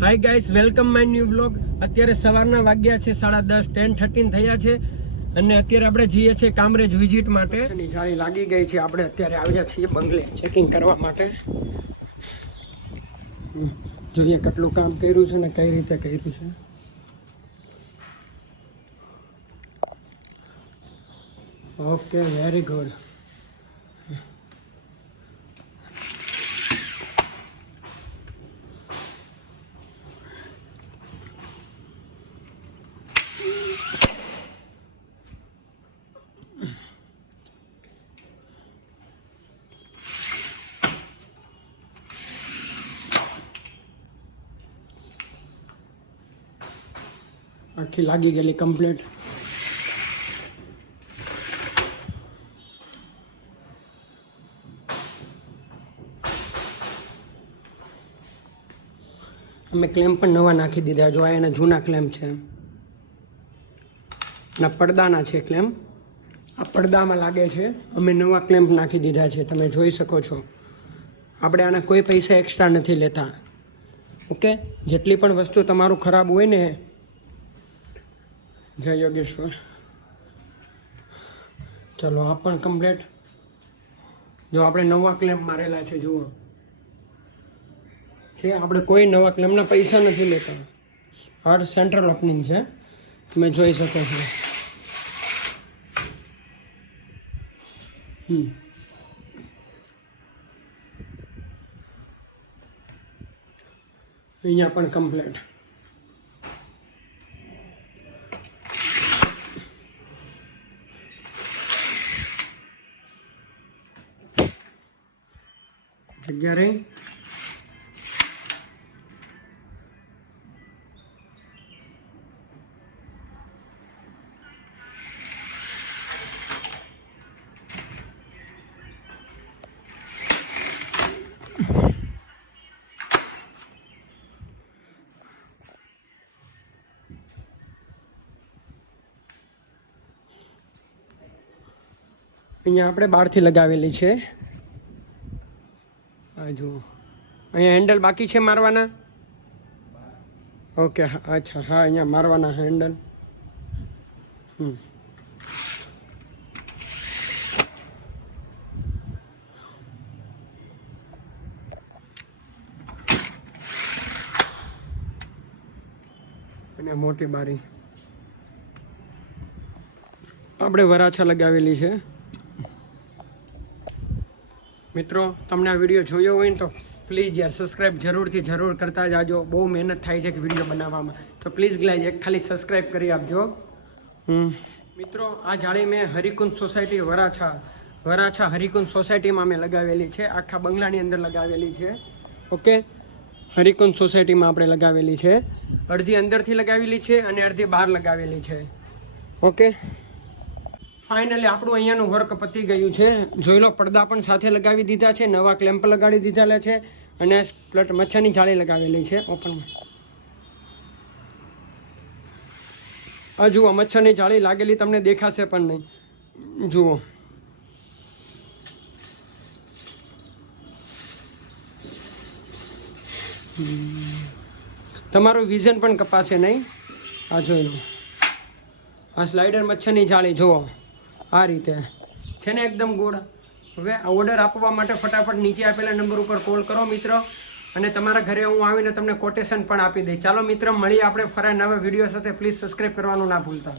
Hi guys, welcome my new vlog. અત્યારે સવારના વાગ્યા છે 10:30, 10:13 થયા છે અને અત્યારે આપણે જઈએ છીએ કામરેજ વિઝિટ માટે. જાળી લાગી ગઈ છે. આપણે અત્યારે આવ્યા છીએ બંગલે ચેકિંગ કરવા માટે. જોઈએ કેટલું કામ કર્યું છે ને કઈ રીતે કર્યું છે. Okay, very good. આખી લાગી ગયેલી કમ્પ્લીટ. અમે ક્લેમ્પ પણ નવા નાખી દીધા. જો આ એના જૂના ક્લેમ્પ છે અને પડદાના છે ક્લેમ્પ. આ પડદામાં લાગે છે. અમે નવા ક્લેમ્પ નાખી દીધા છે, તમે જોઈ શકો છો. આપણે આના કોઈ પૈસા એક્સ્ટ્રા નથી લેતા. ઓકે, જેટલી પણ વસ્તુ તમારું ખરાબ હોય ને. જય યોગેશ્વર. ચલો, આ પણ કમ્પ્લીટ. જો આપણે નવા ક્લેમ્પ મારેલા છે, જુઓ છે. આપણે કોઈ નવા ક્લેમ્પના પૈસા નથી લેતા. આ સેન્ટ્રલ ઓપનિંગ છે, તમે જોઈ શકો છો. અહીંયા પણ કમ્પ્લીટ. જગ્યા રહી. અહીંયા આપણે બહારથી લગાવેલી છે. આ જુઓ, અહીંયા હેન્ડલ બાકી છે મારવાના. ઓકે, અચ્છા, હા, અહીંયા મારવાના હેન્ડલ. અને મોટી બારી આપણે વરાછા લગાવેલી છે. મિત્રો, તમને આ વિડીયો જોયો હોય ને તો પ્લીઝ યાર સબસ્ક્રાઈબ જરૂર કરતા જાજો. બહુ મહેનત થાય છે કે વિડીયો બનાવવામાં, તો પ્લીઝ ગાઈઝ એક ખાલી સબસ્ક્રાઈબ કરી આપજો. મિત્રો, આ જાળી મેં હરિકુંજ સોસાયટી વરાછા હરિકુંજ સોસાયટીમાં મેં લગાવેલી છે. આખા બંગલાની અંદર લગાવેલી છે. ઓકે, હરિકુંજ સોસાયટીમાં આપણે લગાવેલી છે. અડધી અંદરથી લગાવેલી છે અને અડધી બહાર લગાવેલી છે. ઓકે, ફાઇનલી આપણું અહીંયાનું વર્ક પતી ગયું છે. જોઈ લો, પડદા પણ સાથે લગાવી દીધા છે, નવા ક્લેમ્પ લગાડી દીધેલા છે અને પ્લટ મચ્છરની જાળી લગાવેલી છે. ઓપનમાં આ જુઓ, મચ્છરની જાળી લાગેલી તમને દેખાશે પણ નહીં. જુઓ, તમારું વિઝન પણ કપાશે નહીં. આ જોઈ લો, આ સ્લાઇડર મચ્છરની જાળી જુઓ, આ રીતે છે ને, એકદમ ગોળ. હવે આ ઓર્ડર આપવા માટે ફટાફટ નીચે આપેલા નંબર ઉપર કોલ કરો મિત્રો, અને તમારા ઘરે હું આવીને તમને કોટેશન પણ આપી દઈશ. ચાલો મિત્રો, મળીએ આપણે ફરી નવા વિડીયો સાથે. પ્લીઝ સબસ્ક્રાઈબ કરવાનું ના ભૂલતા.